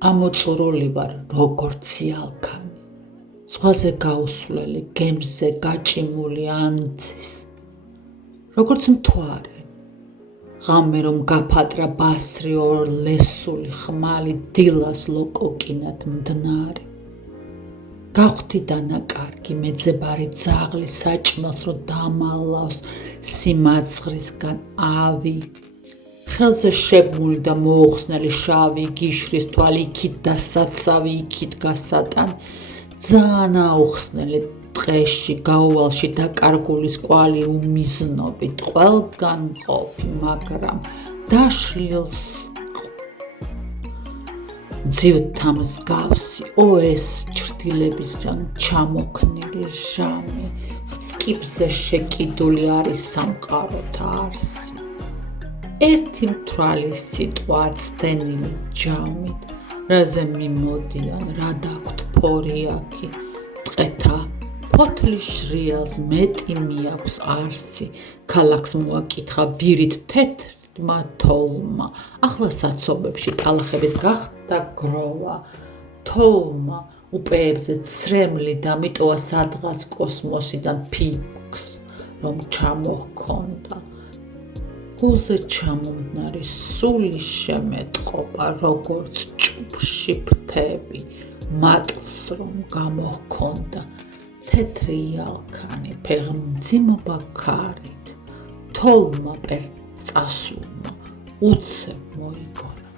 ამოწურული ვარ როგორც იალქანი, ზღვაზე გაუსვლელი, გემზე გაჭიმული ანძის, როგორც მთვარე, ღამე რომ გაფატრა ბასრი ორ ლესული ხმალი, დილას ლოკოკინად მდნარი. გახვდი დანაკარგი, მეძებარი ძაღლი საჭმელს რო დამალავს სიმაძღრისგან ავი, ხელზე შებმული და მოუხსნელი შავი გიშრის თვალი, იქით დასაცავი, იქით გასატანი, ძალიან აუხსნელი ტყეში, გაუვალში დაკარგულის კვალი უმიზნობით, ყველგან მყოფი, მაგრამ დაშლილს ძივთა მსგავსი, ეს ჩრდილებისგან ჩამოქნილი ჟამი, მწკიბზე შეკიდული არის სამყაროთა არსი. ერთი მთვრალი სიტყვა აცდენილი ჯამით, რაზე მიმოდიან, რა დაქვთ ფორიაქი, ტყეთა ფოთლის შრიალს მეტი მიაქვს არსი, ქალაქს მოაკითხა ვირით თეთრმა თოვლმა, ახლა საცობებში ტალახების გახდა გროვა, თოვლმა უპეებზე ცრემლი დამიტოვა სადღაც კოსმოსიდან ფიქს, რომ ჩამოჰქონდა. გულზე ჩამომდნარი სული შემეტყობა, როგორც ჭუბში ფრთები, მატლს რომ გამოჰქონდა, თეთრი იალქანი ფეხმძიმობა ქარით, თოვლმა წასულმა უცებ მოიგონა.